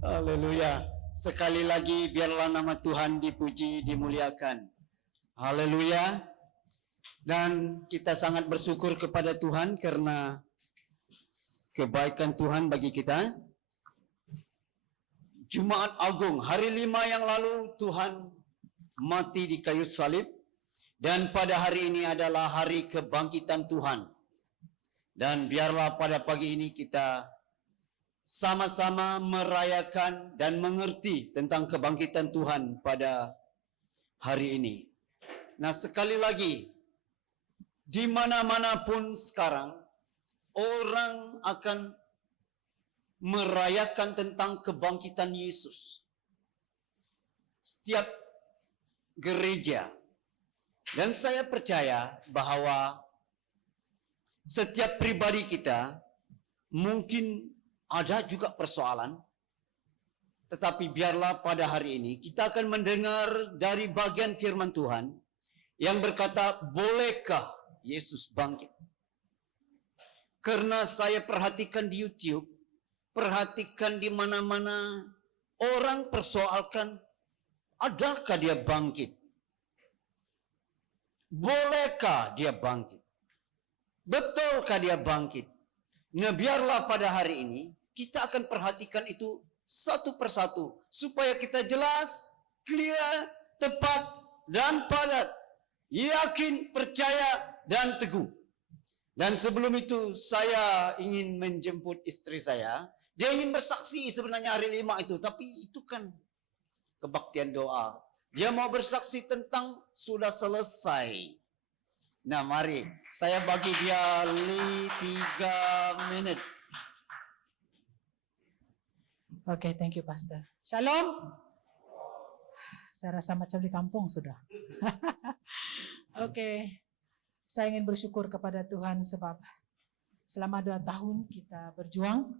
Haleluya. Sekali lagi biarlah nama Tuhan dipuji, dimuliakan. Haleluya. Dan kita sangat bersyukur kepada Tuhan karena kebaikan Tuhan bagi kita. Jumaat Agung, hari 5 yang lalu Tuhan mati di kayu salib. Dan pada hari ini adalah hari kebangkitan Tuhan. Dan biarlah pada pagi ini kita sama-sama merayakan dan mengerti tentang kebangkitan Tuhan pada hari ini. Nah, sekali lagi, di mana-mana pun sekarang, orang akan merayakan tentang kebangkitan Yesus. Setiap gereja. Dan saya percaya bahwa setiap pribadi kita mungkin ada juga persoalan, tetapi biarlah pada hari ini kita akan mendengar dari bagian firman Tuhan yang berkata, bolehkah Yesus bangkit? Karena saya perhatikan di YouTube, perhatikan di mana-mana, orang persoalkan, adakah dia bangkit? Bolehkah dia bangkit? Betulkah dia bangkit? Nah, biarlah pada hari ini kita akan perhatikan itu satu persatu supaya kita jelas, clear, tepat, dan padat, yakin, percaya, dan teguh. Dan sebelum itu saya ingin menjemput istri saya. Dia ingin bersaksi sebenarnya hari 5 itu, tapi itu kan kebaktian doa. Dia mau bersaksi tentang sudah selesai. Nah, mari saya bagi dia 3 menit. Oke, thank you Pastor. Shalom. Saya rasa macam di kampung sudah. Oke, saya ingin bersyukur kepada Tuhan sebab selama 2 tahun kita berjuang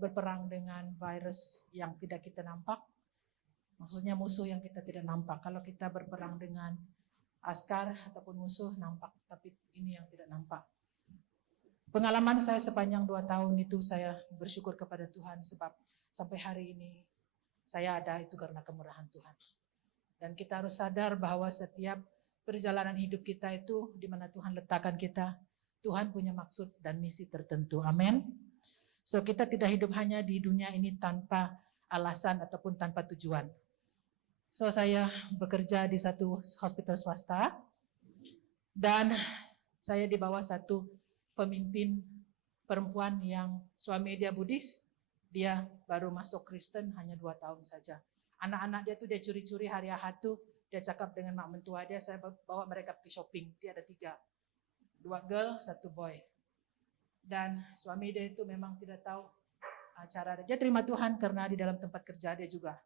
berperang dengan virus yang tidak kita nampak. Maksudnya musuh yang kita tidak nampak. Kalau kita berperang dengan askar ataupun musuh nampak, tapi ini yang tidak nampak. Pengalaman saya sepanjang 2 tahun itu saya bersyukur kepada Tuhan sebab sampai hari ini saya ada itu karena kemurahan Tuhan. Dan kita harus sadar bahwa setiap perjalanan hidup kita itu di mana Tuhan letakkan kita, Tuhan punya maksud dan misi tertentu. Amin. So kita tidak hidup hanya di dunia ini tanpa alasan ataupun tanpa tujuan. So saya bekerja di satu hospital swasta dan saya di bawah satu pemimpin perempuan yang suami dia Buddhis, dia baru masuk Kristen hanya 2 tahun saja. Anak-anak dia tuh dia curi-curi hari Ahad tuh, dia cakap dengan mak mentua dia, saya bawa mereka pergi shopping. Dia ada 3, 2 girl, 1 boy. Dan suami dia itu memang tidak tahu cara dia terima Tuhan karena di dalam tempat kerja dia juga.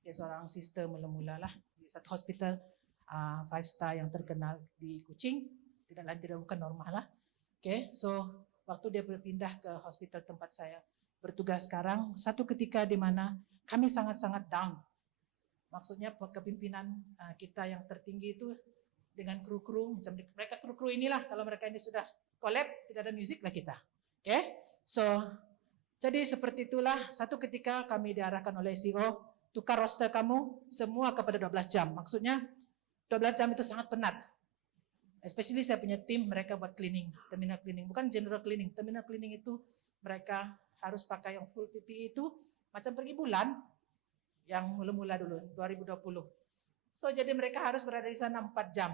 Dia seorang sister mula-mula lah di satu hospital 5 star yang terkenal di Kuching, tidak lain tidak bukan normal lah. Okay, so waktu dia berpindah ke hospital tempat saya bertugas sekarang, satu ketika di mana kami sangat-sangat down. Maksudnya kepimpinan kita yang tertinggi itu dengan kru-kru, macam mereka kru-kru inilah, kalau mereka ini sudah collab, tidak ada musik lah kita. Okay, so jadi seperti itulah satu ketika kami diarahkan oleh CEO, tukar roster kamu semua kepada 12 jam. Maksudnya 12 jam itu sangat penat. Especially saya punya tim, mereka buat cleaning, terminal cleaning. Bukan general cleaning, terminal cleaning itu mereka harus pakai yang full PPE itu, macam pergi bulan, yang mula-mula dulu, 2020. So jadi mereka harus berada di sana 4 jam.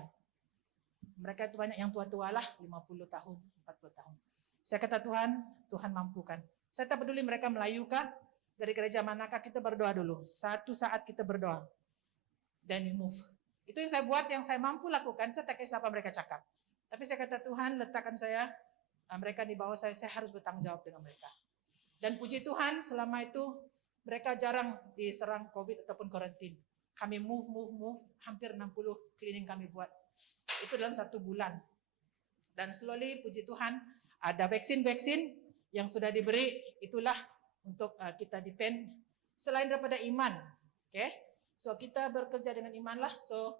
Mereka itu banyak yang tua-tua lah, 50 tahun, 40 tahun. Saya kata Tuhan mampukan. Saya tak peduli mereka Melayu kah, dari gereja manakah, kita berdoa dulu. Satu saat kita berdoa. Dan we move. Itu yang saya buat, yang saya mampu lakukan, saya tak kisah apa mereka cakap. Tapi saya kata Tuhan, letakkan saya, mereka di bawah saya harus bertanggung jawab dengan mereka. Dan puji Tuhan, selama itu mereka jarang diserang COVID ataupun karantin. Kami move, hampir 60 cleaning kami buat. Itu dalam 1 bulan. Dan slowly, puji Tuhan, ada vaksin-vaksin yang sudah diberi, itulah untuk kita depend selain daripada iman. Okay? So kita bekerja dengan iman lah. So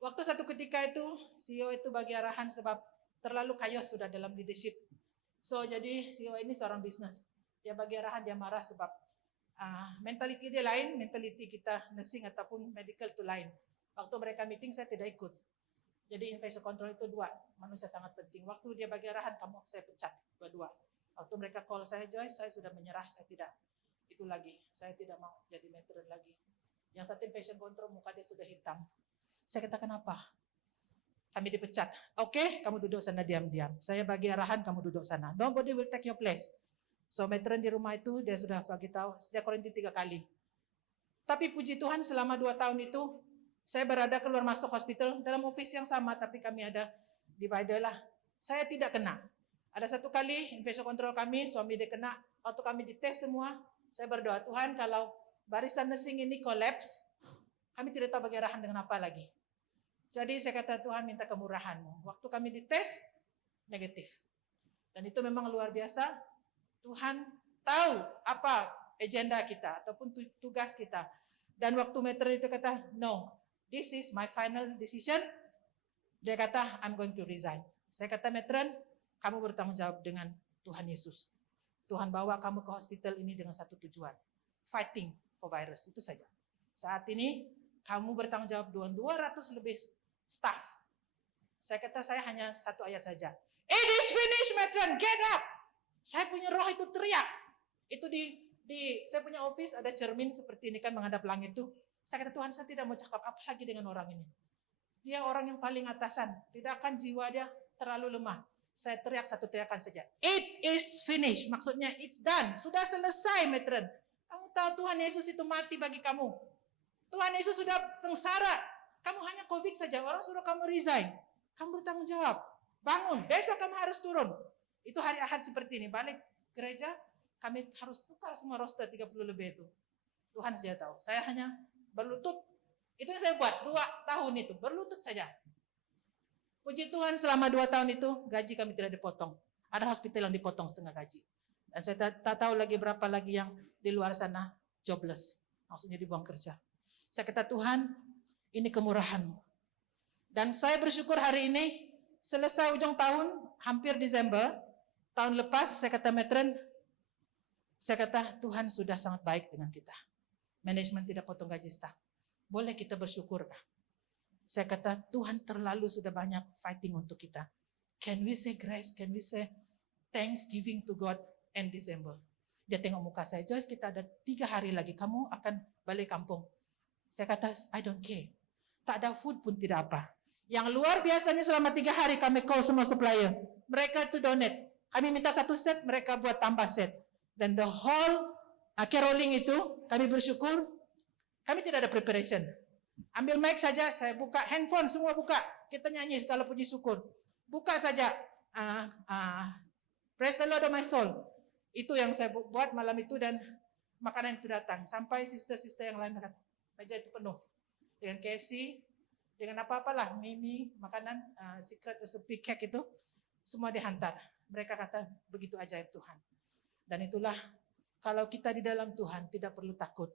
waktu satu ketika itu CEO itu bagi arahan sebab terlalu chaos sudah dalam leadership. So jadi CEO ini seorang bisnis. Dia bagi arahan, dia marah sebab mentality dia lain, mentality kita nursing ataupun medical itu lain. Waktu mereka meeting saya tidak ikut. Jadi infection control itu dua, manusia sangat penting. Waktu dia bagi arahan, saya pecat dua-dua. Waktu mereka call saya, Joyce, saya sudah menyerah, saya tidak itu lagi. Saya tidak mau jadi matron lagi. Yang satu infection control, muka dia sudah hitam. Saya kata, kenapa? Kami dipecat. Oke, kamu duduk sana diam-diam. Saya bagi arahan, kamu duduk sana. Nobody will take your place. So matron di rumah itu, dia sudah bagi tahu, dia quarantine 3 kali. Tapi puji Tuhan selama 2 tahun itu, saya berada keluar masuk hospital dalam office yang sama, tapi kami ada divider lah. Saya tidak kena. Ada satu kali infection control kami, suami dia kena. Waktu kami dites semua, saya berdoa, Tuhan kalau barisan nursing ini collapse, kami tidak tahu bagi arahan dengan apa lagi. Jadi saya kata, Tuhan minta kemurahan-Mu. Waktu kami dites, negatif. Dan itu memang luar biasa. Tuhan tahu apa agenda kita ataupun tugas kita. Dan waktu matron itu kata, no, this is my final decision. Dia kata, I'm going to resign. Saya kata, matron, kamu bertanggung jawab dengan Tuhan Yesus. Tuhan bawa kamu ke hospital ini dengan satu tujuan. Fighting for virus, itu saja. Saat ini, kamu bertanggung jawab 200 lebih staff. Saya kata, saya hanya satu ayat saja. It is finished, matron, get up. Saya punya roh itu teriak. Itu di saya punya office ada cermin seperti ini kan menghadap langit tuh. Saya kata, Tuhan, saya tidak mau cakap apa lagi dengan orang ini. Dia orang yang paling atasan. Tidak akan jiwa dia terlalu lemah. Saya teriak satu teriakan saja. It is finished. Maksudnya it's done. Sudah selesai, matron. Kamu tahu Tuhan Yesus itu mati bagi kamu. Tuhan Yesus sudah sengsara. Kamu hanya COVID saja. Orang suruh kamu resign. Kamu bertanggung jawab. Bangun. Besok kamu harus turun. Itu hari Ahad seperti ini. Balik gereja. Kami harus tukar semua roster 30 lebih itu. Tuhan saja tahu. Saya hanya berlutut. Itu yang saya buat 2 tahun itu. Berlutut saja. Puji Tuhan selama 2 tahun itu gaji kami tidak dipotong. Ada hospital yang dipotong setengah gaji. Dan saya tak tahu lagi berapa lagi yang di luar sana jobless. Maksudnya dibuang kerja. Saya kata, Tuhan, ini kemurahan-Mu. Dan saya bersyukur hari ini selesai ujung tahun, hampir Desember, tahun lepas saya kata matron, saya kata Tuhan sudah sangat baik dengan kita. Manajemen tidak potong gaji staff. Boleh kita bersyukur kah? Saya kata Tuhan terlalu sudah banyak fighting untuk kita. Can we say grace? Can we say thanksgiving to God in December? Dia tengok muka saya, Joyce, kita ada 3 hari lagi, kamu akan balik kampung. Saya kata, I don't care. Tak ada food pun tidak apa. Yang luar biasanya selama 3 hari kami call semua supplier. Mereka itu donate. Kami minta 1 set, mereka buat tambah set. Dan the whole caroling itu, kami bersyukur, kami tidak ada preparation. Ambil mic saja, saya buka handphone, semua buka. Kita nyanyi segala puji syukur. Buka saja. Praise the Lord of my soul. Itu yang saya buat malam itu dan makanan itu datang. Sampai sister-sister yang lain kata, meja itu penuh. Dengan KFC, dengan apa-apalah, mini, makanan, secret recipe cake itu, semua dihantar. Mereka kata, begitu ajaib Tuhan. Dan itulah, kalau kita di dalam Tuhan, tidak perlu takut.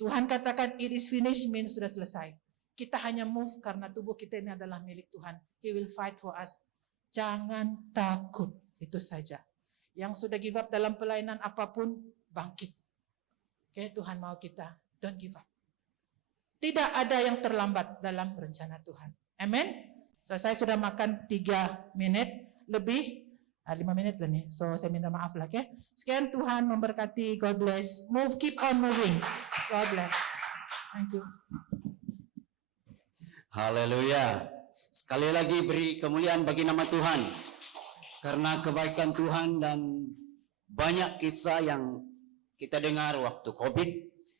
Tuhan katakan, it is finished, means sudah selesai. Kita hanya move karena tubuh kita ini adalah milik Tuhan. He will fight for us. Jangan takut, itu saja. Yang sudah give up dalam pelayanan apapun, bangkit. Oke, Tuhan mau kita, don't give up. Tidak ada yang terlambat dalam rencana Tuhan. Amen. So, saya sudah makan 3 menit lebih. 5 menit lah nih. So saya minta maaf lah, okay? Sekian, Tuhan memberkati. God bless. Move, keep on moving. God bless. Thank you. Haleluya. Sekali lagi beri kemuliaan bagi nama Tuhan. Karena kebaikan Tuhan dan banyak kisah yang kita dengar waktu COVID.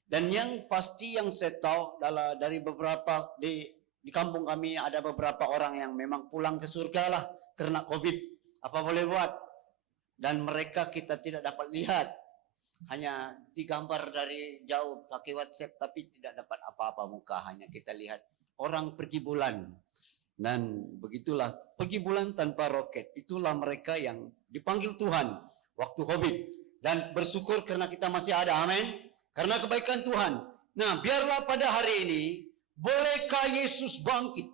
Dan yang pasti yang saya tahu dari beberapa di kampung kami ada beberapa orang yang memang pulang ke surga lah karena COVID. Apa boleh buat? Dan mereka kita tidak dapat lihat. Hanya digambar dari jauh pakai WhatsApp tapi tidak dapat apa-apa muka. Hanya kita lihat orang pergi bulan. Dan begitulah pergi bulan tanpa roket. Itulah mereka yang dipanggil Tuhan waktu COVID. Dan bersyukur karena kita masih ada. Amin. Karena kebaikan Tuhan. Nah, biarlah pada hari ini bolehkah Yesus bangkit?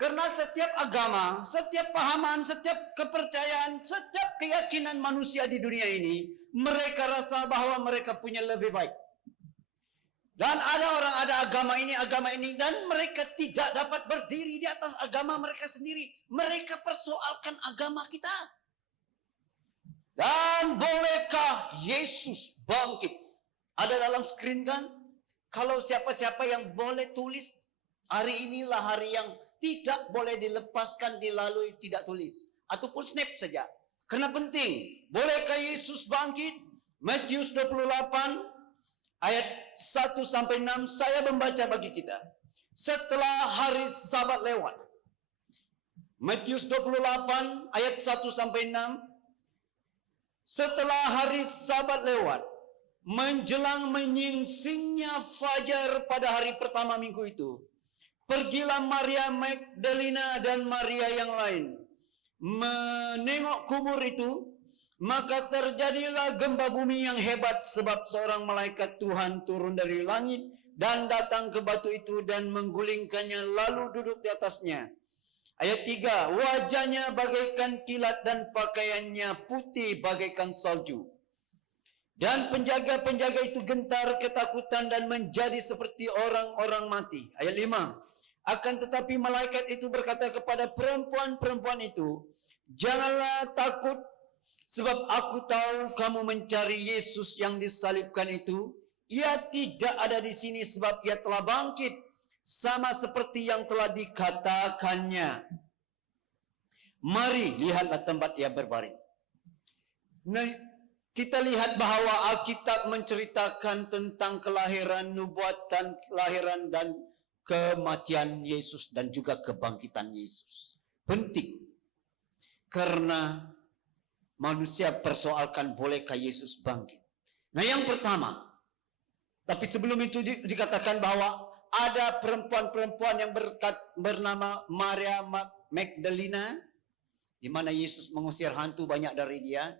Karena setiap agama, setiap pahaman, setiap kepercayaan, setiap keyakinan manusia di dunia ini, mereka rasa bahwa mereka punya lebih baik. Dan ada orang ada agama ini, dan mereka tidak dapat berdiri di atas agama mereka sendiri. Mereka persoalkan agama kita. Dan bolehkah Yesus bangkit? Ada dalam screen kan? Kalau siapa-siapa yang boleh tulis, hari inilah hari yang tidak boleh dilepaskan, dilalui, tidak tulis. Ataupun snap saja. Karena penting. Bolehkah Yesus bangkit? Matius 28 ayat 1-6 saya membaca bagi kita. Setelah hari Sabat lewat. Matius 28 ayat 1-6. Setelah hari Sabat lewat, menjelang menyingsingnya fajar pada hari pertama minggu itu, pergilah Maria Magdalena dan Maria yang lain menengok kubur itu. Maka terjadilah gempa bumi yang hebat, sebab seorang malaikat Tuhan turun dari langit dan datang ke batu itu dan menggulingkannya, lalu duduk di atasnya. Ayat 3, wajahnya bagaikan kilat dan pakaiannya putih bagaikan salju. Dan penjaga-penjaga itu gentar ketakutan dan menjadi seperti orang-orang mati. Ayat 5, akan tetapi malaikat itu berkata kepada perempuan-perempuan itu, janganlah takut, sebab aku tahu kamu mencari Yesus yang disalibkan itu. Ia tidak ada di sini, sebab ia telah bangkit, sama seperti yang telah dikatakannya. Mari lihatlah tempat ia berbaring. Nah, kita lihat bahwa Alkitab menceritakan tentang kelahiran, nubuatan, kelahiran dan kematian Yesus dan juga kebangkitan Yesus. Penting. Karena manusia persoalkan bolehkah Yesus bangkit. Nah, yang pertama, tapi sebelum itu dikatakan bahwa ada perempuan-perempuan yang bernama Maria Magdalena, di mana Yesus mengusir hantu banyak dari dia.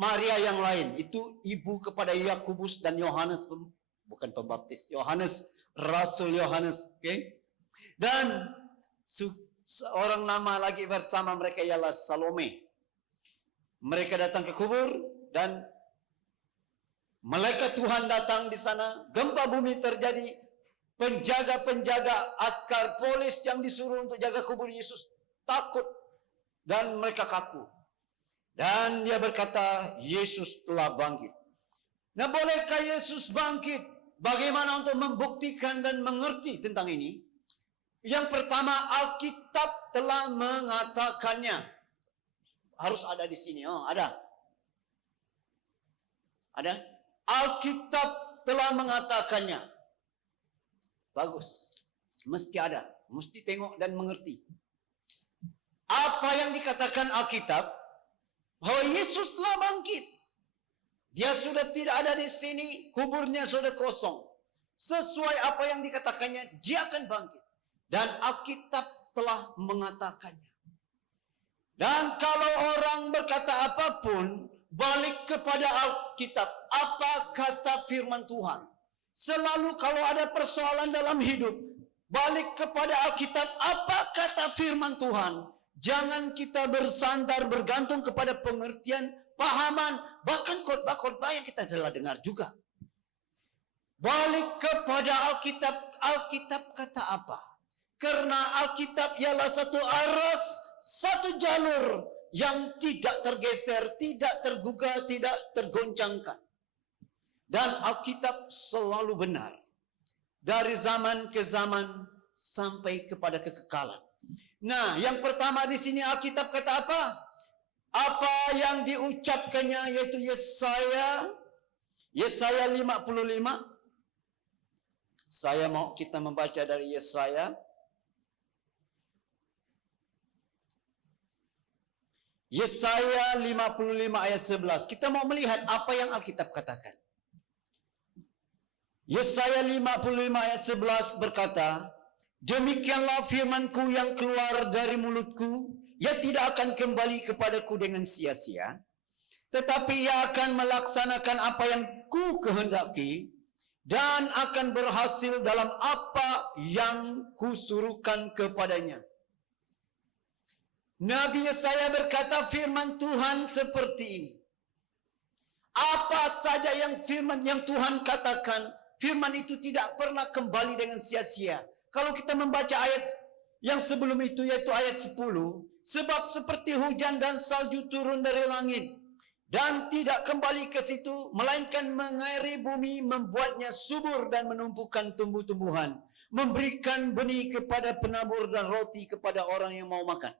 Maria yang lain, itu ibu kepada Yakobus dan Yohanes, bukan pembaptis, Yohanes, Rasul Yohanes. Okay? Dan seorang nama lagi bersama mereka ialah Salome. Mereka datang ke kubur dan malaikat Tuhan datang di sana. Gempa bumi terjadi. Penjaga-penjaga askar polis yang disuruh untuk jaga kubur Yesus takut dan mereka kaku. Dan dia berkata, Yesus telah bangkit. Nah, bolehkah Yesus bangkit? Bagaimana untuk membuktikan dan mengerti tentang ini? Yang pertama, Alkitab telah mengatakannya. Harus ada di sini. Oh, ada. Ada? Alkitab telah mengatakannya. Bagus. Mesti ada. Mesti tengok dan mengerti. Apa yang dikatakan Alkitab? Bahwa Yesus telah bangkit. Dia sudah tidak ada di sini. Kuburnya sudah kosong. Sesuai apa yang dikatakannya, dia akan bangkit. Dan Alkitab telah mengatakannya. Dan kalau orang berkata apapun, balik kepada Alkitab. Apa kata firman Tuhan? Selalu kalau ada persoalan dalam hidup, balik kepada Alkitab. Apa kata firman Tuhan? Jangan kita bersandar bergantung kepada pengertian, pahaman, bahkan khotbah-khotbah yang kita telah dengar juga. Balik kepada Alkitab. Alkitab kata apa? Karena Alkitab ialah satu aras, satu jalur yang tidak tergeser, tidak tergugah, tidak tergoncangkan. Dan Alkitab selalu benar. Dari zaman ke zaman sampai kepada kekekalan. Nah, yang pertama di sini Alkitab kata apa? Apa yang diucapkannya yaitu Yesaya 55. Saya mau kita membaca dari Yesaya. Yesaya 55 ayat 11. Kita mau melihat apa yang Alkitab katakan. Yesaya 55 ayat 11 berkata, demikianlah firmanku yang keluar dari mulutku, ia tidak akan kembali kepadaku dengan sia-sia, tetapi ia akan melaksanakan apa yang ku kehendaki, dan akan berhasil dalam apa yang kusuruhkan kepadanya. Nabi Yesaya berkata firman Tuhan seperti ini. Apa saja yang Tuhan katakan, firman itu tidak pernah kembali dengan sia-sia. Kalau kita membaca ayat yang sebelum itu, yaitu ayat 10, sebab seperti hujan dan salju turun dari langit dan tidak kembali ke situ, melainkan mengairi bumi, membuatnya subur dan menumbuhkan tumbuh-tumbuhan, memberikan benih kepada penabur dan roti kepada orang yang mau makan.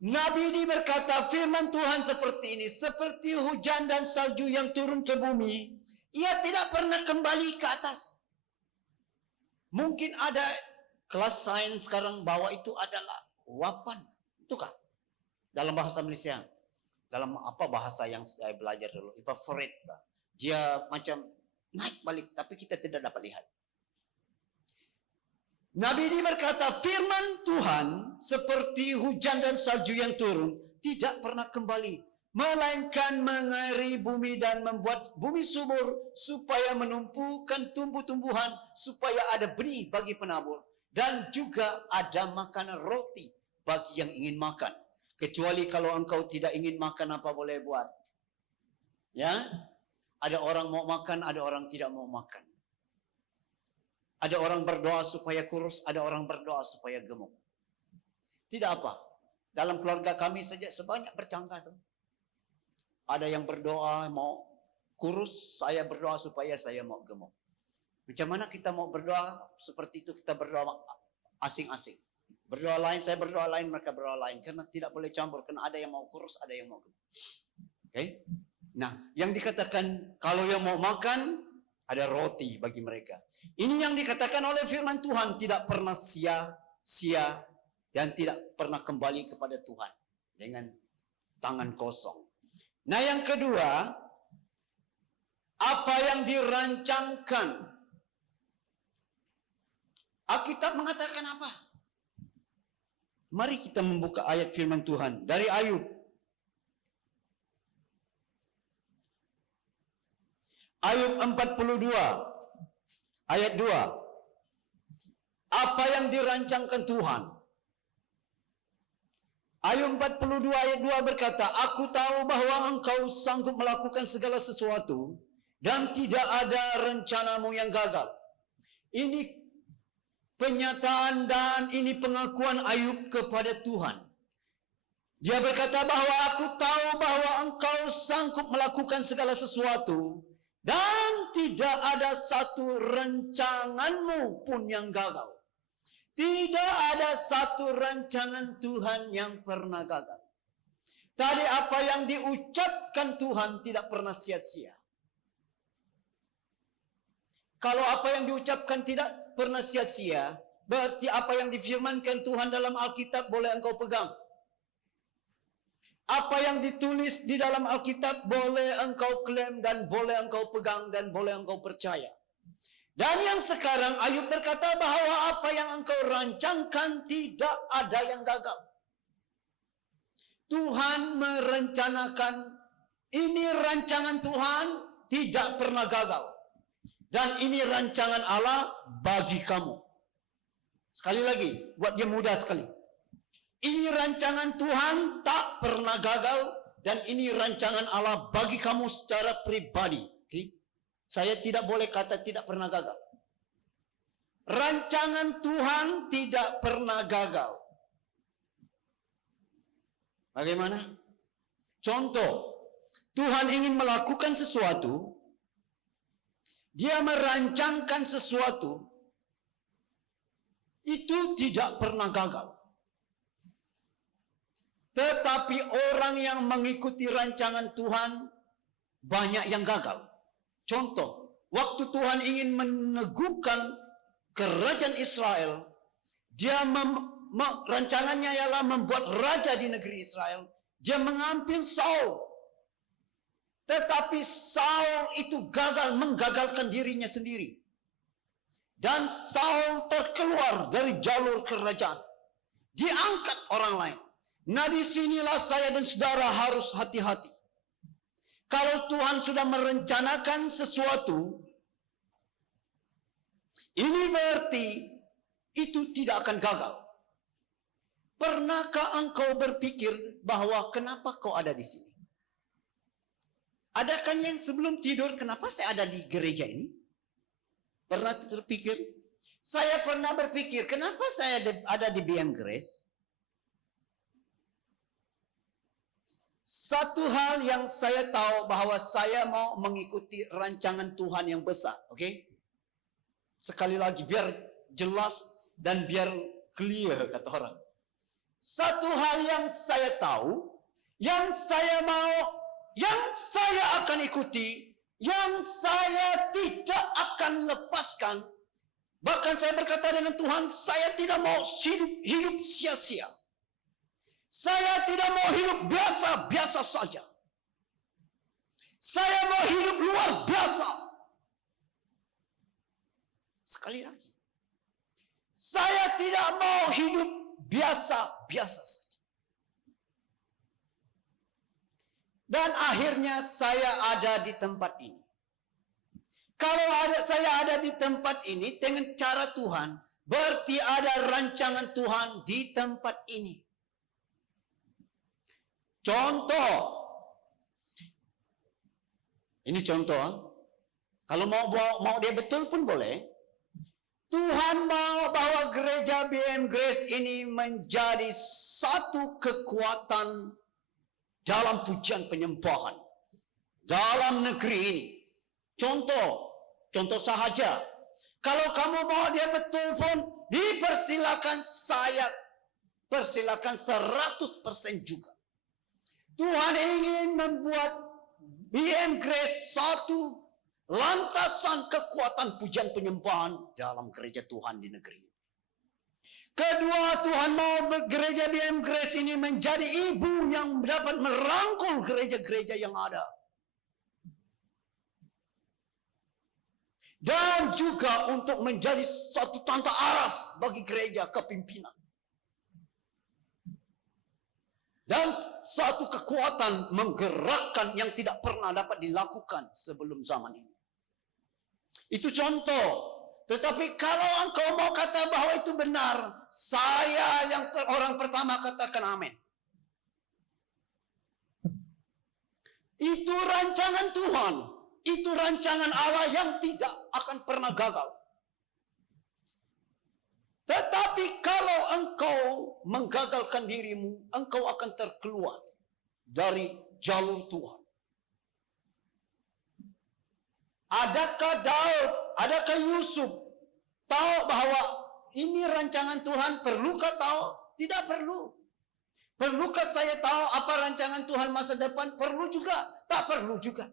Nabi ini berkata firman Tuhan seperti ini, seperti hujan dan salju yang turun ke bumi, ia tidak pernah kembali ke atas. Mungkin ada kelas sains sekarang bahwa itu adalah uapan. Itukah? Dalam bahasa Malaysia. Dalam apa bahasa yang saya belajar dulu? Evaporate. Dia macam naik balik, tapi kita tidak dapat lihat. Nabi ini berkata firman Tuhan seperti hujan dan salju yang turun tidak pernah kembali, melainkan mengairi bumi dan membuat bumi subur supaya menumpukan tumbuh-tumbuhan, supaya ada benih bagi penabur dan juga ada makanan roti bagi yang ingin makan. Kecuali kalau engkau tidak ingin makan, apa boleh buat? Ya, ada orang mau makan, ada orang tidak mau makan. Ada orang berdoa supaya kurus, ada orang berdoa supaya gemuk. Tidak apa. Dalam keluarga kami saja sebanyak bercangga tuh. Ada yang berdoa mau kurus, saya berdoa supaya saya mau gemuk. Macam mana kita mau berdoa seperti itu, kita berdoa asing-asing. Berdoa lain, saya berdoa lain, mereka berdoa lain. Karena tidak boleh campur, karena ada yang mau kurus, ada yang mau gemuk. Oke? Nah, yang dikatakan kalau yang mau makan, ada roti bagi mereka. Ini yang dikatakan oleh firman Tuhan, tidak pernah sia-sia dan tidak pernah kembali kepada Tuhan dengan tangan kosong. Nah, yang kedua, apa yang dirancangkan? Alkitab mengatakan apa? Mari kita membuka ayat firman Tuhan dari Ayub. Ayub 42 ayat 2. Apa yang dirancangkan Tuhan? Ayub 42 ayat 2 berkata, aku tahu bahwa engkau sanggup melakukan segala sesuatu dan tidak ada rencanamu yang gagal. Ini penyataan dan ini pengakuan Ayub kepada Tuhan. Dia berkata bahwa aku tahu bahwa engkau sanggup melakukan segala sesuatu dan tidak ada satu rancanganmu pun yang gagal. Tidak ada satu rancangan Tuhan yang pernah gagal. Tadi apa yang diucapkan Tuhan tidak pernah sia-sia. Kalau apa yang diucapkan tidak pernah sia-sia, berarti apa yang difirmankan Tuhan dalam Alkitab boleh engkau pegang. Apa yang ditulis di dalam Alkitab boleh engkau klaim dan boleh engkau pegang dan boleh engkau percaya. Dan yang sekarang Ayub berkata bahwa apa yang engkau rancangkan tidak ada yang gagal. Tuhan merencanakan, ini rancangan Tuhan tidak pernah gagal. Dan ini rancangan Allah bagi kamu. Sekali lagi, buat dia mudah sekali. Ini rancangan Tuhan tak pernah gagal dan ini rancangan Allah bagi kamu secara pribadi. Okay? Saya tidak boleh kata tidak pernah gagal. Rancangan Tuhan tidak pernah gagal. Bagaimana? Contoh, Tuhan ingin melakukan sesuatu, dia merancangkan sesuatu, itu tidak pernah gagal. Tetapi orang yang mengikuti rancangan Tuhan banyak yang gagal. Contoh, waktu Tuhan ingin meneguhkan kerajaan Israel, dia rancangannya ialah membuat raja di negeri Israel. Dia mengambil Saul. Tetapi Saul itu gagal, menggagalkan dirinya sendiri. Dan Saul terkeluar dari jalur kerajaan. Diangkat orang lain. Nah, disinilah saya dan saudara harus hati-hati. Kalau Tuhan sudah merencanakan sesuatu, ini berarti itu tidak akan gagal. Pernahkah engkau berpikir bahwa kenapa kau ada di sini? Adakah yang sebelum tidur, kenapa saya ada di gereja ini? Pernah terpikir? Saya pernah berpikir, kenapa saya ada di BM Grace? Satu hal yang saya tahu bahwa saya mau mengikuti rancangan Tuhan yang besar, oke? Sekali lagi, biar jelas dan biar clear, kata orang. Satu hal yang saya tahu, yang saya mau, yang saya akan ikuti, yang saya tidak akan lepaskan. Bahkan saya berkata dengan Tuhan, saya tidak mau hidup sia-sia. Saya tidak mau hidup biasa-biasa saja. Saya mau hidup luar biasa. Sekali lagi. Saya tidak mau hidup biasa-biasa saja. Dan akhirnya saya ada di tempat ini. Kalau saya ada di tempat ini dengan cara Tuhan, berarti ada rancangan Tuhan di tempat ini. Contoh. Ini contoh. Kalau mau dia betul pun boleh. Tuhan mau bahwa gereja BM Grace ini menjadi satu kekuatan dalam pujian penyembahan dalam negeri ini. Contoh sahaja. Kalau kamu mau dia betul pun, dipersilakan, saya persilakan 100% juga. Tuhan ingin membuat BM Grace satu lantasan kekuatan pujian penyembahan dalam gereja Tuhan di negeri. Kedua, Tuhan mau gereja BM Grace ini menjadi ibu yang dapat merangkul gereja-gereja yang ada. Dan juga untuk menjadi satu tanda aras bagi gereja kepimpinan. Dan satu kekuatan menggerakkan yang tidak pernah dapat dilakukan sebelum zaman ini. Itu contoh. Tetapi kalau engkau mau kata bahwa itu benar, saya yang orang pertama katakan amin. Itu rancangan Tuhan. Itu rancangan Allah yang tidak akan pernah gagal. Tetapi kalau engkau menggagalkan dirimu, engkau akan terkeluar dari jalur Tuhan. Adakah Daud, adakah Yusuf tahu bahwa ini rancangan Tuhan? Perlukah tahu? Tidak perlu. Perlukah saya tahu apa rancangan Tuhan masa depan? Perlu juga? Tak perlu juga.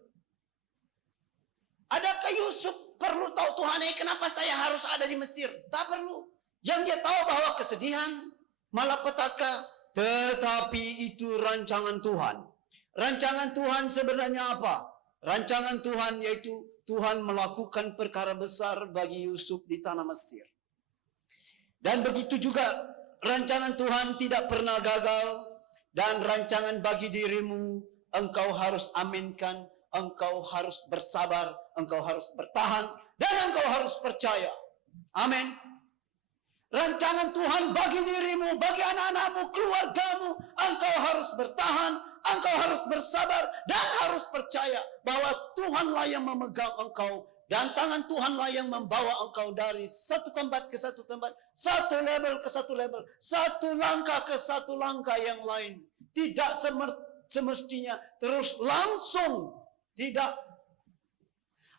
Adakah Yusuf perlu tahu Tuhan, kenapa saya harus ada di Mesir? Tak perlu. Yang dia tahu bahwa kesedihan, malapetaka, tetapi itu rancangan Tuhan. Rancangan Tuhan sebenarnya apa? Rancangan Tuhan yaitu Tuhan melakukan perkara besar bagi Yusuf di tanah Mesir. Dan begitu juga rancangan Tuhan tidak pernah gagal. Dan rancangan bagi dirimu, engkau harus aminkan, engkau harus bersabar, engkau harus bertahan, dan engkau harus percaya. Amin. Rancangan Tuhan bagi dirimu, bagi anak-anakmu, keluargamu, engkau harus bertahan, engkau harus bersabar, dan harus percaya bahwa Tuhanlah yang memegang engkau, dan tangan Tuhanlah yang membawa engkau dari satu tempat ke satu tempat, satu level ke satu level, satu langkah ke satu langkah yang lain. Tidak semestinya terus langsung, tidak,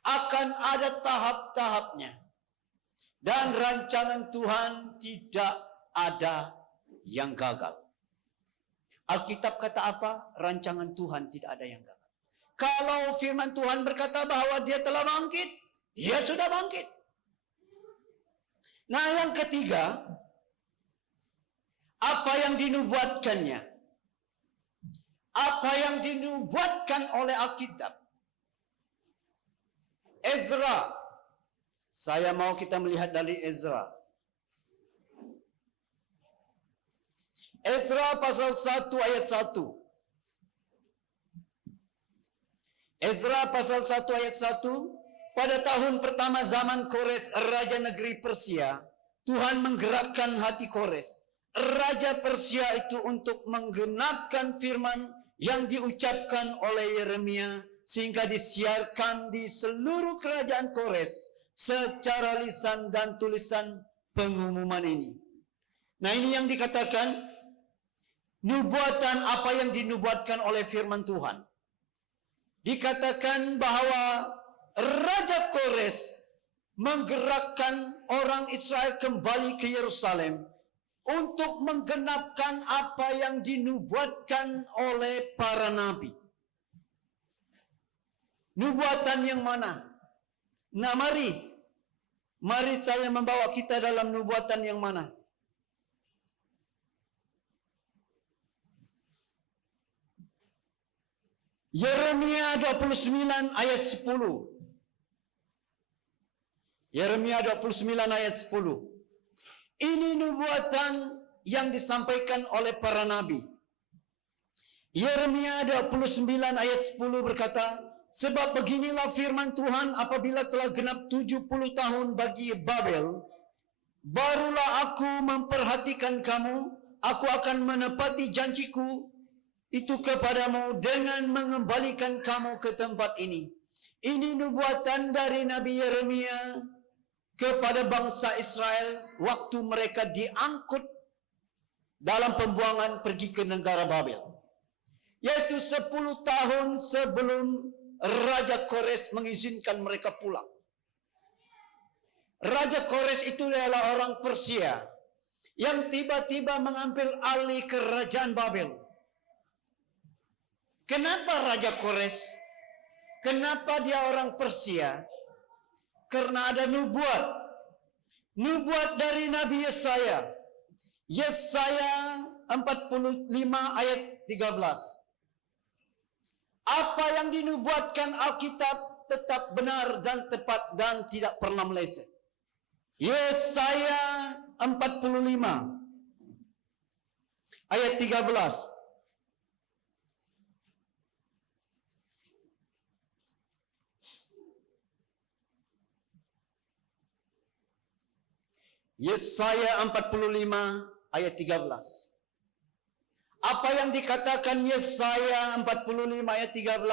akan ada tahap-tahapnya. Dan rancangan Tuhan tidak ada yang gagal. Alkitab kata apa? Rancangan Tuhan tidak ada yang gagal. Kalau firman Tuhan berkata bahwa dia telah bangkit, dia sudah bangkit. Nah, yang ketiga, apa yang dinubuatkannya? Apa yang dinubuatkan oleh Alkitab? Ezra. Saya mau kita melihat dari Ezra. Ezra pasal 1 ayat 1. Ezra pasal 1 ayat 1. Pada tahun pertama zaman Kores, raja negeri Persia, Tuhan menggerakkan hati Kores Raja Persia itu untuk menggenapkan firman yang diucapkan oleh Yeremia sehingga disiarkan di seluruh kerajaan Kores secara lisan dan tulisan pengumuman ini. Nah, ini yang dikatakan nubuatan apa yang dinubuatkan oleh firman Tuhan. Dikatakan bahwa Raja Kores menggerakkan orang Israel kembali ke Yerusalem untuk menggenapkan apa yang dinubuatkan oleh para nabi. Nubuatan yang mana? Nah, mari saya membawa kita dalam nubuatan yang mana? Yeremia 29 ayat 10. Yeremia 29 ayat 10. Ini nubuatan yang disampaikan oleh para nabi. Yeremia 29 ayat 10 berkata, sebab beginilah firman Tuhan apabila telah genap 70 tahun bagi Babel, barulah aku memperhatikan kamu, aku akan menepati janjiku itu kepadamu dengan mengembalikan kamu ke tempat ini. Ini nubuatan dari Nabi Yeremia kepada bangsa Israel waktu mereka diangkut dalam pembuangan pergi ke negara Babel. Yaitu 10 tahun sebelum Raja Kores mengizinkan mereka pulang. Raja Kores itu adalah orang Persia yang tiba-tiba mengambil alih kerajaan Babel. Kenapa Raja Kores? Kenapa dia orang Persia? Karena ada nubuat. Nubuat dari Nabi Yesaya. Yesaya 45 ayat 13. Apa yang dinubuatkan Alkitab tetap benar dan tepat dan tidak pernah meleset. Yesaya 45 ayat 13. Yesaya 45 ayat 13. Apa yang dikatakan Yesaya 45 ayat 13,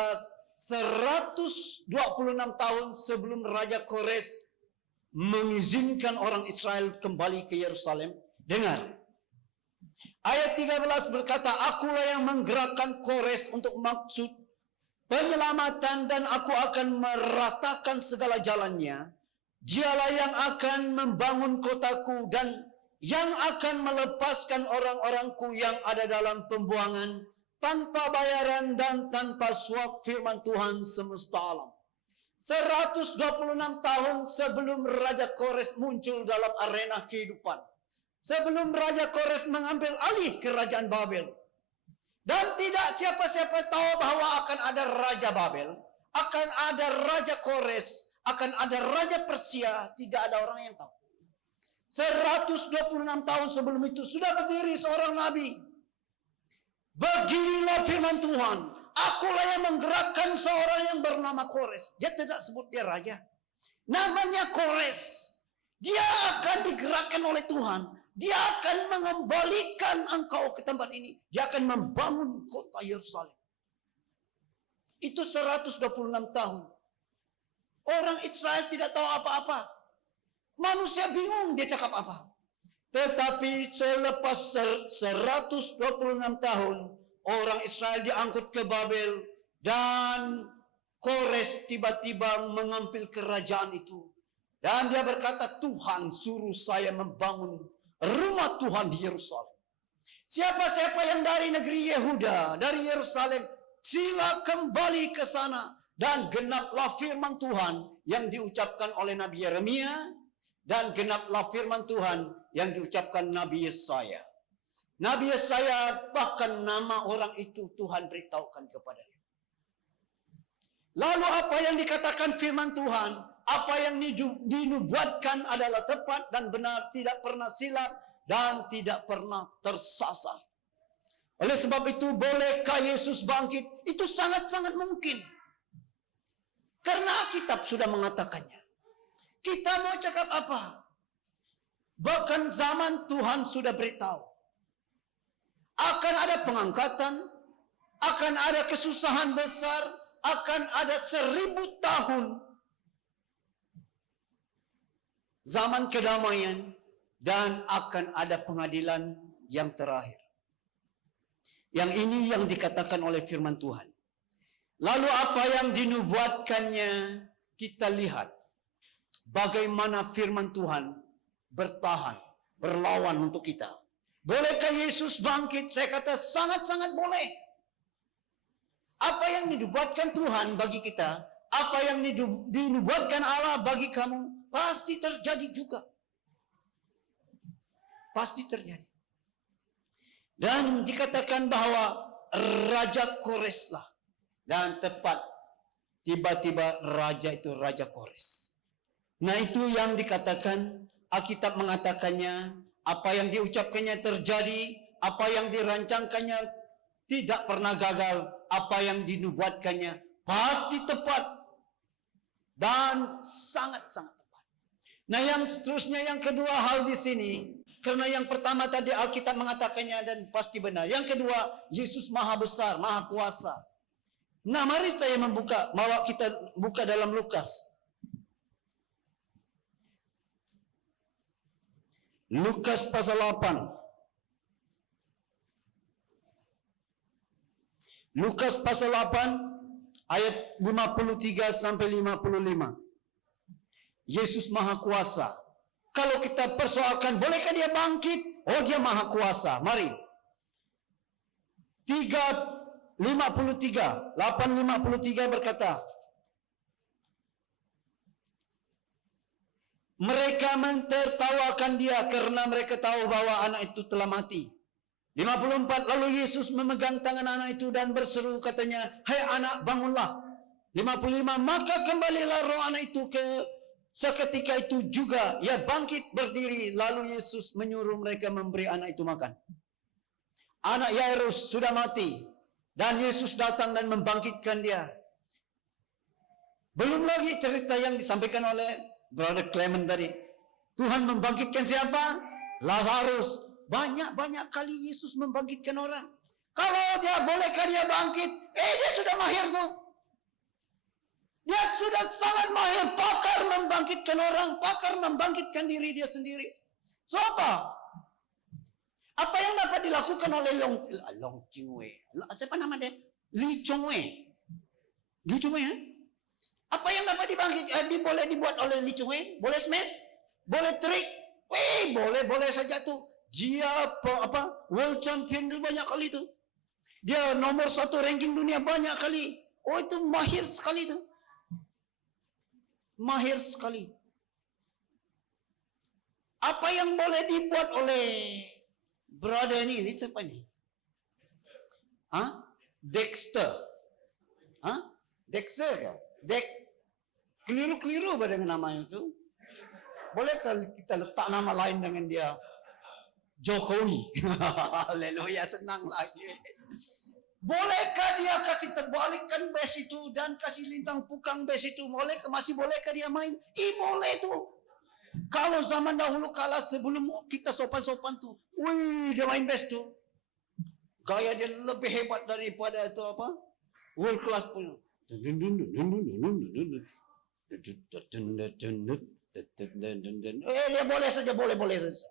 126 tahun sebelum Raja Kores mengizinkan orang Israel kembali ke Yerusalem. Dengar. Ayat 13 berkata, akulah yang menggerakkan Kores untuk maksud penyelamatan dan aku akan meratakan segala jalannya. Dialah yang akan membangun kotaku dan yang akan melepaskan orang-orangku yang ada dalam pembuangan tanpa bayaran dan tanpa suap, firman Tuhan semesta alam. 126 tahun sebelum Raja Kores muncul dalam arena kehidupan. Sebelum Raja Kores mengambil alih kerajaan Babel. Dan tidak siapa-siapa tahu bahwa akan ada Raja Babel, akan ada Raja Kores, akan ada Raja Persia, tidak ada orang yang tahu. 126 tahun sebelum itu sudah berdiri seorang nabi. Beginilah firman Tuhan, akulah yang menggerakkan seorang yang bernama Kores. Dia tidak sebut dia raja. Namanya Kores. Dia akan digerakkan oleh Tuhan. Dia akan mengembalikan engkau ke tempat ini. Dia akan membangun kota Yerusalem. Itu 126 tahun. Orang Israel tidak tahu apa-apa. Manusia bingung dia cakap apa. Tetapi selepas 126 tahun, orang Israel diangkut ke Babel dan Kores tiba-tiba mengambil kerajaan itu. Dan dia berkata, Tuhan suruh saya membangun rumah Tuhan di Yerusalem. Siapa-siapa yang dari negeri Yehuda, dari Yerusalem, sila kembali ke sana. Dan genaplah firman Tuhan yang diucapkan oleh Nabi Yeremia. Dan genaplah firman Tuhan yang diucapkan Nabi Yesaya. Nabi Yesaya bahkan nama orang itu Tuhan beritahukan kepadanya. Lalu apa yang dikatakan firman Tuhan, apa yang dinubuatkan adalah tepat dan benar, tidak pernah silap dan tidak pernah tersasar. Oleh sebab itu, bolehkah Yesus bangkit? Itu sangat-sangat mungkin. Karena Alkitab sudah mengatakannya. Kita mau cakap apa? Bahkan zaman Tuhan sudah beritahu. akan ada pengangkatan, akan ada kesusahan besar, akan ada 1000 tahun zaman kedamaian, dan akan ada pengadilan yang terakhir. Yang ini yang dikatakan oleh firman Tuhan. Lalu apa yang dinubuatkannya, kita lihat bagaimana firman Tuhan bertahan, berlawan untuk kita. Bolehkah Yesus bangkit? Saya kata sangat-sangat boleh. Apa yang dinubuatkan Tuhan bagi kita, apa yang dinubuatkan Allah bagi kamu, pasti terjadi juga. Pasti terjadi. Dan dikatakan bahwa Raja Koreslah. Dan tepat, tiba-tiba raja itu Raja Kores. Nah itu yang dikatakan, Alkitab mengatakannya, apa yang diucapkannya terjadi, apa yang dirancangkannya tidak pernah gagal, apa yang dinubuatkannya pasti tepat dan sangat-sangat tepat. Nah yang seterusnya, yang kedua hal di sini, karena yang pertama tadi Alkitab mengatakannya dan pasti benar. Yang kedua, Yesus Maha Besar, Maha Kuasa. Nah mari saya bawa kita buka dalam Lukas. Lukas pasal 8. Lukas pasal 8 ayat 53 sampai 55. Yesus Maha Kuasa. Kalau kita persoalkan, bolehkah dia bangkit? Oh, dia Maha Kuasa. Mari. 8:53 berkata, mereka mentertawakan dia karena mereka tahu bahwa anak itu telah mati. 54, lalu Yesus memegang tangan anak itu dan berseru katanya, hai anak, bangunlah. 55, maka kembalilah roh anak itu seketika itu juga ia bangkit berdiri. Lalu Yesus menyuruh mereka memberi anak itu makan. Anak Yairus sudah mati dan Yesus datang dan membangkitkan dia. Belum lagi cerita yang disampaikan oleh Brother Clement tadi. Tuhan membangkitkan siapa? Lazarus. Banyak-banyak kali Yesus membangkitkan orang. Kalau dia, bolehkah dia bangkit? Dia sudah mahir tuh. Dia sudah sangat mahir. Pakar membangkitkan orang. Pakar membangkitkan diri dia sendiri. So apa? Apa yang dapat dilakukan oleh Long Chingwei? Siapa nama dia? Li Chongwei. Li Chongwei, apa yang dapat boleh dibuat oleh Li Chongwei? Boleh smash? Boleh trik? Boleh saja tuh. Dia world champion tu banyak kali tu. Dia nomor 1 ranking dunia banyak kali. Oh, itu mahir sekali tu. Mahir sekali. Apa yang boleh dibuat oleh brother ini siapa ni? Dexter. Dexter ke? Keliru-keliru dengan namanya itu. Bolehkah kita letak nama lain dengan dia? Jokowi. Haleluya, senang lagi. Bolehkah dia kasih terbalikkan base itu dan kasih lintang pukang base itu? Masih bolehkah dia main? Boleh tu. Kalau zaman dahulu kala sebelum kita sopan-sopan tu, dia main base tu. Gaya dia lebih hebat daripada itu world class punya. Dia boleh saja.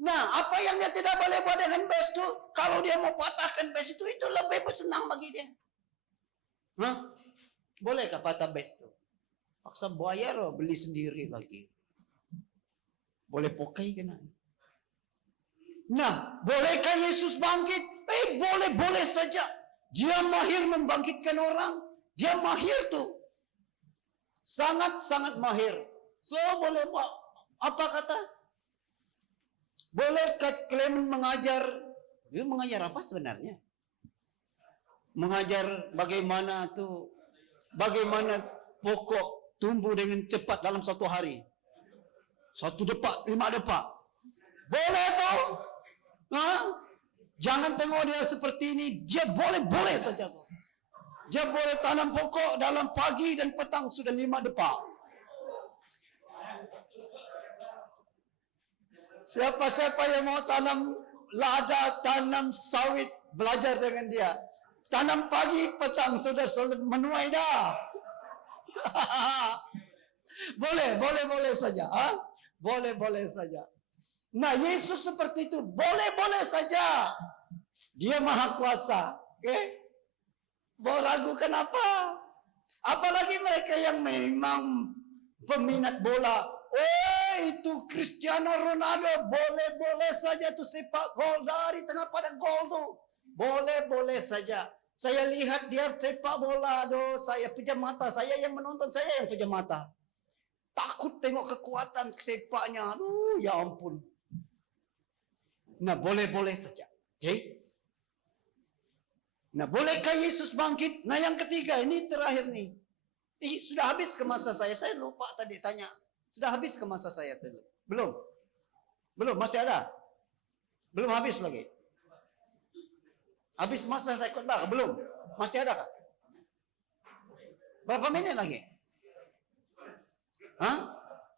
Nah, apa yang dia tidak boleh buat dengan base itu, kalau dia mau patahkan base itu lebih senang bagi dia. Bolehkah patah base itu? Paksa bayar, beli sendiri lagi. Boleh pokai kena. Nah, bolehkah Yesus bangkit? Boleh saja. Dia mahir membangkitkan orang. Dia mahir tuh. Sangat-sangat mahir. So, boleh apa kata? Bolehkah Clement mengajar? Dia mengajar apa sebenarnya? Mengajar bagaimana pokok tumbuh dengan cepat dalam 1 hari. 1 depak, 5 depak. Boleh tuh. Jangan tengok dia seperti ini. Dia boleh saja tuh. Dia boleh tanam pokok dalam pagi dan petang sudah 5 depak. Siapa-siapa yang mau tanam lada, tanam sawit, belajar dengan dia. Tanam pagi, petang, sudah menuai dah. boleh saja. Boleh saja. Nah, Yesus seperti itu, boleh saja. Dia maha kuasa. Okay? Mau ragu kenapa? Apalagi mereka yang memang peminat bola. Itu Cristiano Ronaldo, boleh saja tuh sepak gol dari tengah padang gol tuh. Boleh saja. Saya lihat dia sepak bola, saya pejam mata. Saya yang menonton, saya yang pejam mata. Takut tengok kekuatan sepaknya. Aduh, ya ampun. Nah, boleh saja. Okay? Nah, bolehkah Yesus bangkit? Nah, yang ketiga, ini terakhir nih. Sudah habis ke masa saya. Saya lupa tadi tanya. Sudah habis ke masa saya tadi? Belum, masih ada? Belum habis lagi? Habis masa saya khotbah? Belum? Masih ada kah? Berapa menit lagi?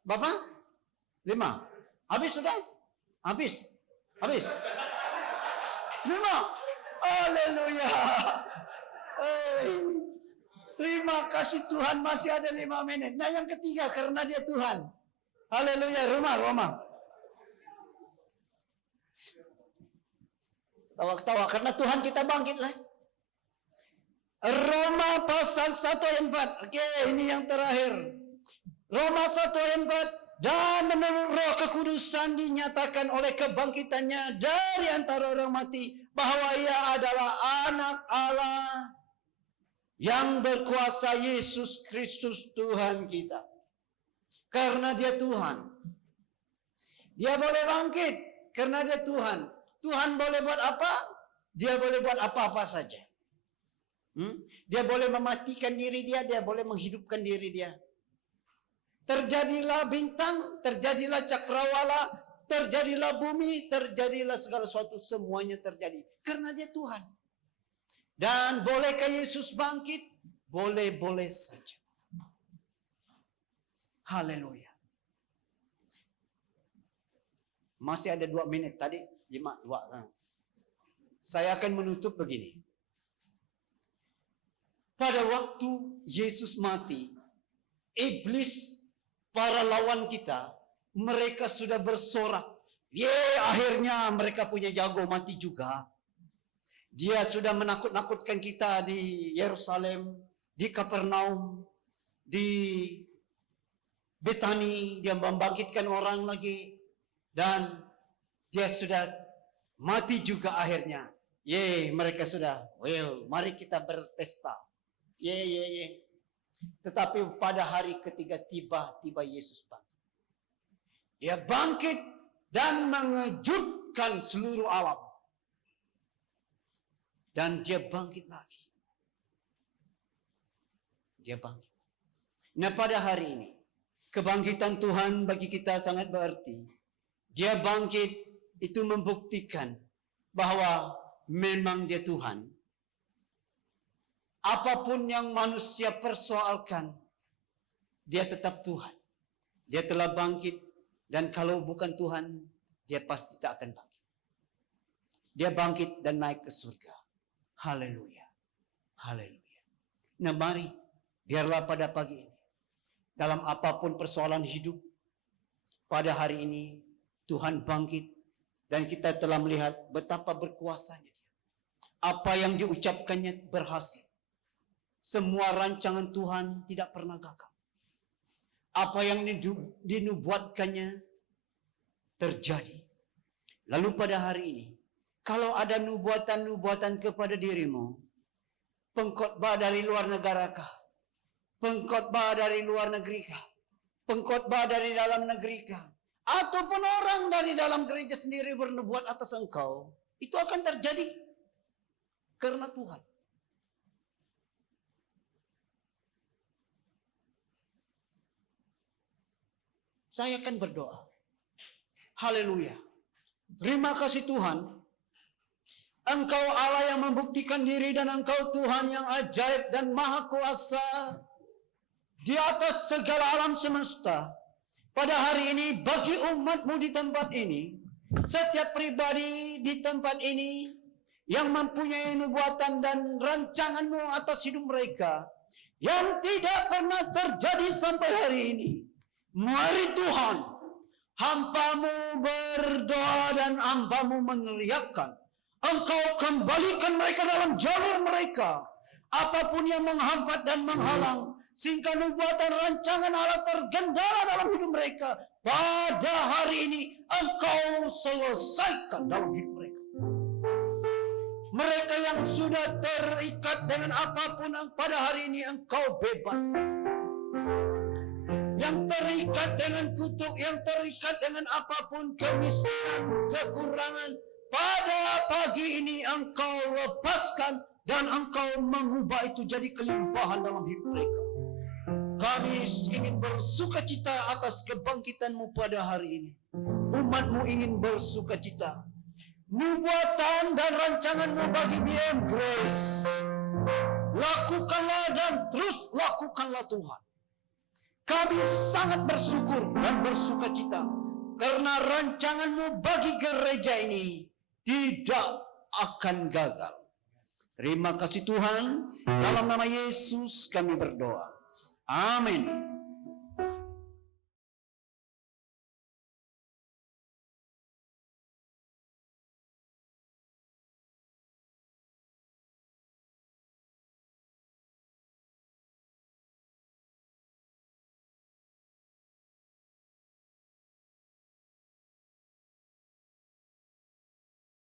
Berapa? 5? Habis sudah? Habis? 5? Haleluya. Terima kasih Tuhan, masih ada 5 menit. Nah, yang ketiga, karena dia Tuhan. Haleluya. Roma. Tawa-tawa, karena Tuhan kita bangkit lah. Roma pasal 1 ayat 4. Oke, ini yang terakhir. Roma 1 ayat 4. Dan menurut Roh Kekudusan dinyatakan oleh kebangkitannya dari antara orang mati, bahwa ia adalah anak Allah yang berkuasa, Yesus Kristus Tuhan kita. Karena dia Tuhan. Dia boleh bangkit karena dia Tuhan. Tuhan boleh buat apa? Dia boleh buat apa-apa saja. Dia boleh mematikan diri dia, dia boleh menghidupkan diri dia. Terjadilah bintang, terjadilah cakrawala, terjadilah bumi, terjadilah segala sesuatu, semuanya terjadi. Karena dia Tuhan. Dan bolehkah Yesus bangkit? Boleh saja. Haleluya. Masih ada 2 menit tadi. 5, 2. Saya akan menutup begini. Pada waktu Yesus mati, iblis, para lawan kita, mereka sudah bersorak. Akhirnya mereka punya jago mati juga. Dia sudah menakut-nakutkan kita di Yerusalem, di Kapernaum, di Betani. Dia membangkitkan orang lagi. Dan dia sudah mati juga akhirnya. Mereka sudah, mari kita berpesta. Tetapi pada hari ketiga tiba Yesus bangkit. Dia bangkit dan mengejutkan seluruh alam. Dan dia bangkit lagi. Dia bangkit. Nah, pada hari ini, kebangkitan Tuhan bagi kita sangat berarti. Dia bangkit itu membuktikan bahwa memang dia Tuhan. Apapun yang manusia persoalkan, dia tetap Tuhan. Dia telah bangkit, dan kalau bukan Tuhan, dia pasti tak akan bangkit. Dia bangkit dan naik ke surga. Haleluya. Nah, mari, biarlah pada pagi ini, dalam apapun persoalan hidup, pada hari ini, Tuhan bangkit, dan kita telah melihat betapa berkuasanya dia. Apa yang diucapkannya berhasil. Semua rancangan Tuhan tidak pernah gagal. Apa yang dinubuatkannya terjadi. Lalu pada hari ini, kalau ada nubuatan-nubuatan kepada dirimu, pengkhotbah dari luar negara kah? Pengkhotbah dari luar negeri kah? Pengkhotbah dari dalam negeri kah? Ataupun orang dari dalam gereja sendiri bernubuat atas engkau, itu akan terjadi karena Tuhan. Saya akan berdoa. Haleluya. Terima kasih Tuhan. Engkau Allah yang membuktikan diri, dan Engkau Tuhan yang ajaib dan maha kuasa di atas segala alam semesta. Pada hari ini bagi umat-Mu di tempat ini, Setiap pribadi di tempat ini yang mempunyai nubuatan dan rancanganmu atas hidup mereka yang tidak pernah terjadi sampai hari ini. Mari Tuhan, hamba-Mu berdoa dan hamba-Mu meneriakkan, Engkau kembalikan mereka dalam jalur mereka. Apapun yang menghambat dan menghalang, sehingga nubuatan rancangan Allah tergendala dalam hidup mereka, pada hari ini Engkau selesaikan dalam hidup mereka. Mereka yang sudah terikat dengan apapun, pada hari ini Engkau bebas. Yang terikat dengan kutuk, yang terikat dengan apapun kemiskinan, kekurangan, pada pagi ini Engkau lepaskan dan Engkau mengubah itu jadi kelimpahan dalam hidup mereka. Kami ingin bersukacita atas kebangkitan-Mu pada hari ini. Umat-Mu ingin bersukacita. Nubuatan dan rancangan-Mu bagi Beyond Grace, lakukanlah dan terus lakukanlah Tuhan. Kami sangat bersyukur dan bersukacita karena rancangan-Mu bagi gereja ini tidak akan gagal. Terima kasih Tuhan, dalam nama Yesus kami berdoa. Amin.